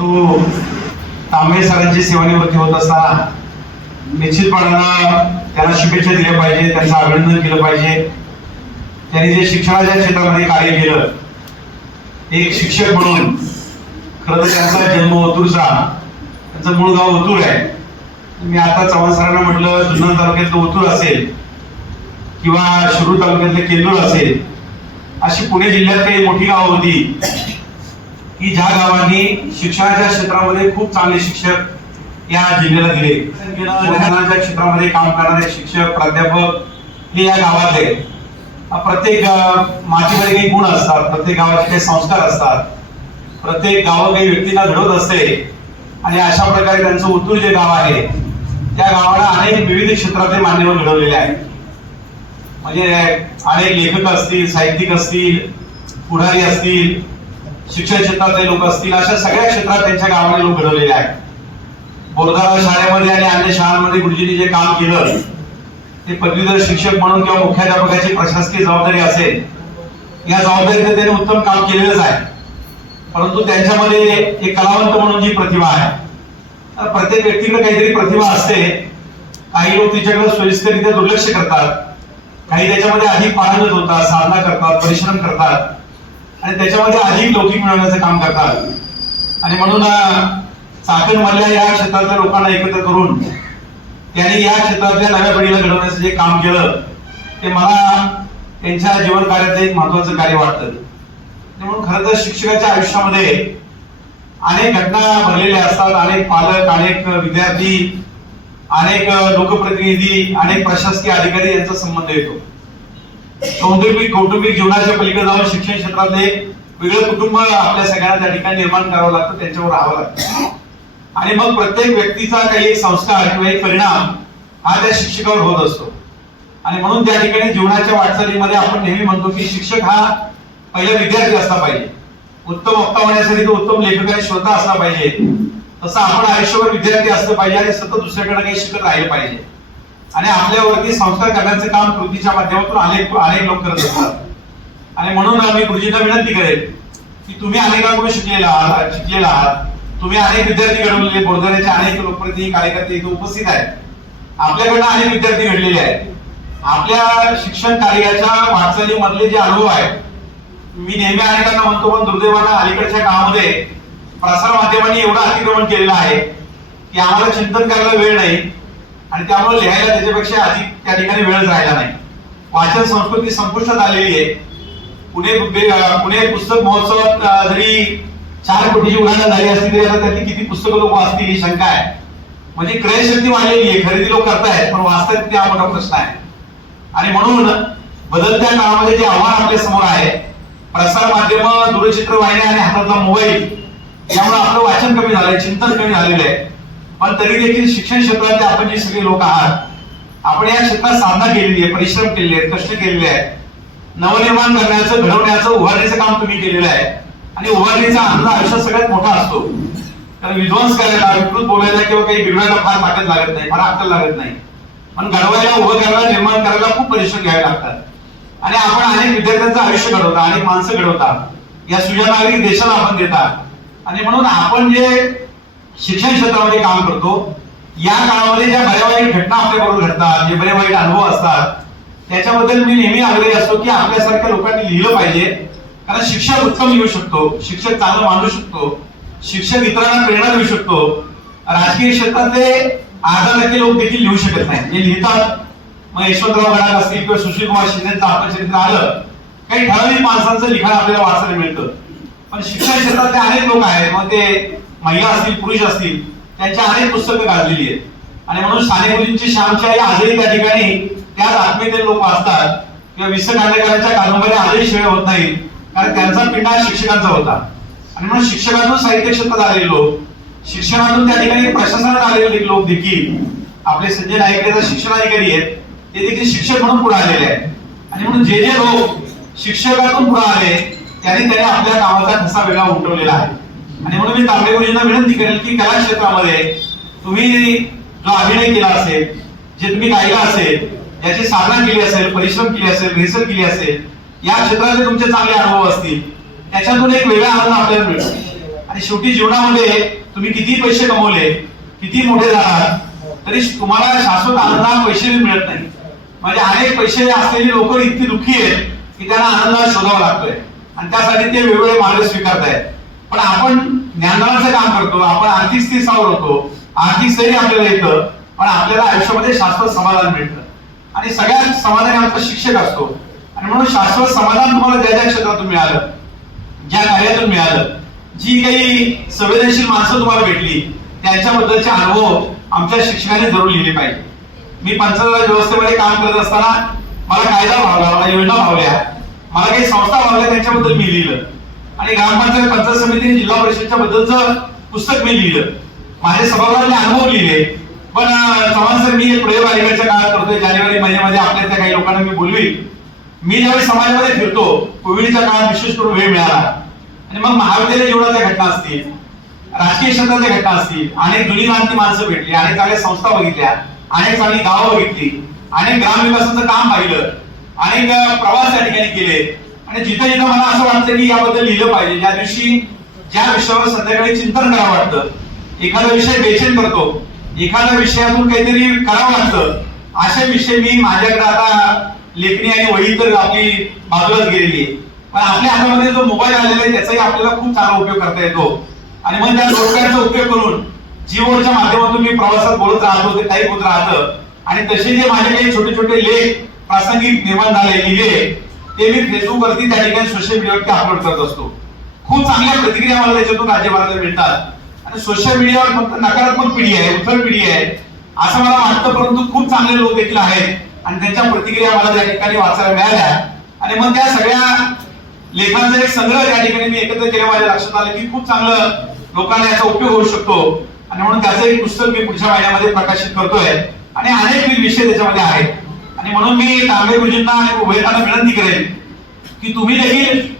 तो तांबे सरांची सेवानिवृत्ती होत असताना निश्चितपणानं त्यांना शुभेच्छा दिल्या पाहिजे त्यांचं अभिनंदन केलं पाहिजे. त्यांनी जे शिक्षणाच्या क्षेत्रामध्ये कार्य केलं एक शिक्षक म्हणून खरं तर त्यांचा जन्म ओतूरचा त्यांचं मूळ गाव ओतूर आहे. मी आता चव्हाण सरांना म्हटलं जुन्नर तालुक्यातलं ओतूर असेल किंवा शिरूर तालुक्यातलं केंदूर असेल अशी पुणे जिल्ह्यात काही मोठी गावं होती. की ज्या गावांनी शिक्षणाच्या क्षेत्रामध्ये खूप चांगले शिक्षक या जिल्ह्याला दिले. शिक्षणाच्या क्षेत्रामध्ये काम करणारे शिक्षक प्राध्यापक हे या गावातले प्रत्येक मातीमध्ये काही गुण असतात प्रत्येक गावाचे काही संस्कार असतात. प्रत्येक गाव काही व्यक्तींना घडवत असते. आणि अशा प्रकारे त्यांचं उतूर जे गाव आहे त्या गावाला अनेक विविध क्षेत्रातले मान्यवर घडवलेले आहेत. म्हणजे अनेक लेखक असतील साहित्यिक असतील पुढारी असतील शिक्षण क्षेत्रातले लोक असतील अशा सगळ्या क्षेत्रात त्यांच्या गावाने लोक घडवलेले आहेत. बोरदारा शाळेमध्ये आणि अन्य शाळांमध्ये गुरुजींनी जे काम केलं ते पदवीधर शिक्षक म्हणून किंवा मुख्याध्यापकाची प्रशासकीय जबाबदारी असेल या जबाबदारीने त्यांनी उत्तम काम केलेलंच आहे. परंतु त्यांच्यामध्ये एक कलावंत म्हणून जी प्रतिभा आहे तर प्रत्येक व्यक्तीकडे काहीतरी प्रतिभा असते. काही लोक तिच्याकडे सोयीस्कररित्या दुर्लक्ष करतात. काही त्याच्यामध्ये अधिक पारंगत होतात साधना करतात परिश्रम करतात. आणि त्याच्यामध्ये अधिक लौकिक मिळवण्याचं काम करतात. आणि म्हणून अं, मधल्या या क्षेत्रातल्या लोकांना एकत्र करून त्यांनी या क्षेत्रातल्या नव्या पिढीला घडवण्याचं जे काम केलं ते मला त्यांच्या जीवन कार्यातलं एक महत्वाचं कार्य वाटतं. म्हणून खरं तर शिक्षकाच्या आयुष्यामध्ये अनेक घटना भरलेल्या असतात. अनेक पालक अनेक विद्यार्थी अनेक लोकप्रतिनिधी अनेक प्रशासकीय अधिकारी यांचा संबंध येतो. कौटुंबिक कौटुंबिक जीवनाच्या पलीकडे जाऊन शिक्षण क्षेत्रातले वेगळं कुटुंब आपल्या सगळ्यांना त्या ठिकाणी निर्माण करावं लागतं त्यांच्यावर राहावं लागतं. आणि मग प्रत्येक व्यक्तीचा काही एक संस्कार किंवा एक परिणाम हा त्या शिक्षकावर होत असतो. आणि म्हणून त्या ठिकाणी जीवनाच्या वाटचालीमध्ये आपण नेहमी म्हणतो की शिक्षक हा पहिला विद्यार्थी असला पाहिजे. उत्तम वक्ता होण्यासाठी तो उत्तम लेखक आणि श्रोता असला पाहिजे. तसं आपण आयुष्यभर विद्यार्थी असलं पाहिजे आणि सतत दुसऱ्याकडे काही शिकत राहिलं पाहिजे. आणि आपल्यावरती संस्कार करण्याचं काम कृतीच्या माध्यमातून अनेक अनेक लोक करत असतात. आणि म्हणून आम्ही गुरुजींना विनंती करेल की तुम्ही अनेकांकडून शिकलेला आहात शिकलेला आहात. तुम्ही अनेक विद्यार्थी घडवलेले बोरदऱ्याचे अनेक लोकप्रतिनिधी कार्यकर्ते इथे उपस्थित आहेत. आपल्याकडनं अनेक विद्यार्थी घडलेले आहेत. आपल्या शिक्षण कार्याच्या वाटचालीमधले जे अनुभव आहेत मी नेहमी अनेकांना म्हणतो पण दुर्दैवानं अलीकडच्या काळामध्ये प्रसार माध्यमांनी एवढं अतिक्रमण केलेलं आहे की आम्हाला चिंतन करायला वेळ नाही. आणि त्यामुळे लिहायला त्याच्यापेक्षा अधिक त्या ठिकाणी वेळ राहिला नाही. वाचन संस्कृती संपुष्टात आलेली आहे. पुणे पुणे पुस्तक महोत्सवात जरी चार कोटीची उलाढाल झाली असती तरी आता त्यातली किती पुस्तकं लोक वाचतील ही शंका आहे. म्हणजे क्रयशक्ती वाढलेली आहे खरेदी लोक करतायत पण वाचतात ते हा मोठा प्रश्न आहे. आणि म्हणून बदलत्या काळामध्ये जे आव्हान आपल्यासमोर आहे प्रसार माध्यम दूरचित्रवाहिन्या आणि हातातला मोबाईल यामुळे आपलं वाचन कमी झालंय चिंतन कमी झालेलं आहे. पण तरी देखील शिक्षण क्षेत्रातले आपण जे सगळे लोक आहात आपण या क्षेत्रात साधना केलेली आहे परिश्रम केलेले आहेत कष्ट केलेले आहेत. नवनिर्माण करण्याचं घडवण्याचं उभारणीचं काम तुम्ही केलेलं आहे. आणि उभारणीचा आनंद आयुष्यात सगळ्यात मोठा असतो. कारण विध्वंस करायला विकृत बोलायला किंवा काही बिघडायला फार ताकद लागत नाही फार अक्कल लागत नाही. पण घडवायला उभं करायला निर्माण करायला खूप परिश्रम घ्यावे लागतात. आणि आपण अनेक विद्यार्थ्यांचं आयुष्य घडवता अनेक माणसं घडवता. या सुजनागरिक देशाला आपण देता. आणि म्हणून आपण जे शिक्षण क्षेत्रामध्ये काम करतो. या काळामध्ये ज्या बऱ्या वाईट घटना आपल्याकडून घडतात जे बरे वाईट अनुभव असतात त्याच्याबद्दल मी नेहमी आग्रही असतो की आपल्यासारख्या लोकांनी लिहिलं पाहिजे. कारण शिक्षक उत्तम लिहू शकतो शिक्षक चांगलं मांडू शकतो शिक्षक इतरांना प्रेरणा देऊ शकतो. राजकीय क्षेत्रातले अर्धा टक्के लोक देखील लिहू शकत नाही जे लिहितात मग यशवंतराव गडाख असतील किंवा सुशील कुमार शिंदेचं आत्मचरित्र आलं काही ठराविक माणसांचं लिखाण आपल्याला वाचायला मिळतं. पण शिक्षण क्षेत्रातले अनेक लोक आहेत मग ते महिला असतील पुरुष असतील त्यांच्या अनेक पुस्तकं गाजलेली आहेत. आणि म्हणून साने गुरुजींची श्यामची आई आजही त्या ठिकाणी त्याच आत्मीयतेने लोक वाचतात. किंवा विस खांडेकरांच्या कादंबऱ्या आजही शिवाय होत नाही कारण त्यांचा पिंडा शिक्षकांचा होता. आणि म्हणून शिक्षकातून साहित्य क्षेत्रात आलेले लोक शिक्षणातून त्या ठिकाणी प्रशासनात आलेले लोक देखील आपले संजय नाईक शिक्षण अधिकारी आहेत ते देखील शिक्षक म्हणून पुढे आलेले आहेत. आणि म्हणून जे जे लोक शिक्षकातून पुढे आले त्यांनी त्याने आपल्या कामाचा ठसा वेगळा उमटवलेला आहे. आणि म्हणून मी तांबे गुरुजींना विनंती करेल की कला क्षेत्रामध्ये तुम्ही जो अभिनय केला असेल जे तुम्ही गायला असेल याची साधना केली असेल परिश्रम केली असेल रिहर्सल केली असेल या क्षेत्राचे तुमचे चांगले अनुभव असतील त्याच्यातून एक वेगळा आनंद आपल्याला मिळतो आणि शेवटी जीवनामध्ये तुम्ही किती पैसे कमवले किती मोठे झाला तरी तुम्हाला शाश्वत आनंदात पैसे मिळत नाही म्हणजे अनेक पैसे असलेली लोक इतकी दुःखी आहेत की त्यांना आनंद शोधावा लागतोय. आणि त्यासाठी ते वेगवेगळे मार्ग स्वीकारतायत. पण आपण ज्ञानदानाचं काम करतो आपण आर्थिक स्थितीवर सावरतो आर्थिक स्थैर्य आपल्याला येतं पण आपल्याला आयुष्यामध्ये शाश्वत समाधान मिळतं. आणि सगळ्यात समाधानी आमचा शिक्षक असतो. आणि म्हणून शाश्वत समाधान तुम्हाला ज्या ज्या क्षेत्रातून मिळालं ज्या कार्यातून मिळालं जी काही संवेदनशील माणसं तुम्हाला भेटली त्यांच्याबद्दलचे अनुभव आमच्या शिक्षकाने जरूर लिहिले पाहिजे. मी पंचायत व्यवस्थेमध्ये काम करत असताना मला कायदा भावला मला योजना भावल्या मला काही संस्था भावल्या त्यांच्याबद्दल मी लिहिलं. आणि ग्रामपंचायत पंचायत समिती जिल्हा परिषदच्या बद्दलचं पुस्तक मी लिहिलं. माझे सभागृहाने अनुभव लिहिले. पण चव्हाण सर मी एक आयोगाच्या काळात करतोय. जानेवारी महिन्यामध्ये आपल्यातल्या काही लोकांना मी बोलवी मी ज्यावेळी समाजामध्ये फिरतो कोविडच्या काळात विशेष करून वेळ मिळाला. आणि मग महाविद्यालय जीवनाच्या घटना असतील राजकीय क्षेत्राच्या घटना असतील अनेक जुनी जाणती माणसं भेटली अनेक चांगल्या संस्था बघितल्या अनेक चांगली गावं बघितली अनेक ग्रामविकासाचं काम पाहिलं अनेक प्रवास या ठिकाणी केले. आणि जिथं जिथं मला असं वाटतं की याबद्दल लिहिलं पाहिजे ज्या दिवशी ज्या विषयावर संध्याकाळी चिंतन करावं वाटतं एखादा विषय बेचैन करतो एखाद्या विषयातून काहीतरी करावं लागतं असे विषय मी माझ्याकडे आता लेखणी आणि वही तर आपली बाजूलाच गेलेली आहे. पण आपल्या हातामध्ये जो मोबाईल आलेला आहे त्याचाही आपल्याला खूप चांगला उपयोग करता येतो. आणि मग त्या लोकांचा उपयोग करून जीवनच्या माध्यमातून मी प्रवासात बोलत राहतो ते टाईप होत राहतं. आणि तसे जे माझे काही छोटे छोटे लेख प्रासंगिक निर्माण झाले लिहिले ते मी फेसबुक वरती त्या ठिकाणी सोशल मीडियावरती अपलोड करत असतो. खूप चांगल्या प्रतिक्रिया मला त्याच्यातून राज्यभराला मिळतात. आणि सोशल मीडियावर फक्त नकारात्मक पिढी आहे उत्तर पिढी आहे. असं मला वाटतं परंतु खूप चांगले लोक देखील आहेत. आणि त्यांच्या प्रतिक्रिया मला त्या ठिकाणी वाचायला मिळाल्या. आणि मग त्या सगळ्या लेखांचा एक संग्रह त्या ठिकाणी मी एकत्र केल्या माझ्या लक्षात आलं की खूप चांगलं लोकांना याचा उपयोग होऊ शकतो. आणि म्हणून त्याचं एक पुस्तक मी पुढच्या महिन्यामध्ये प्रकाशित करतोय. आणि अनेक विषय त्याच्यामध्ये आहेत. आणि म्हणून मी तांबे गुरुजींना आणि उभयतांना विनंती करेन की तुम्ही देखील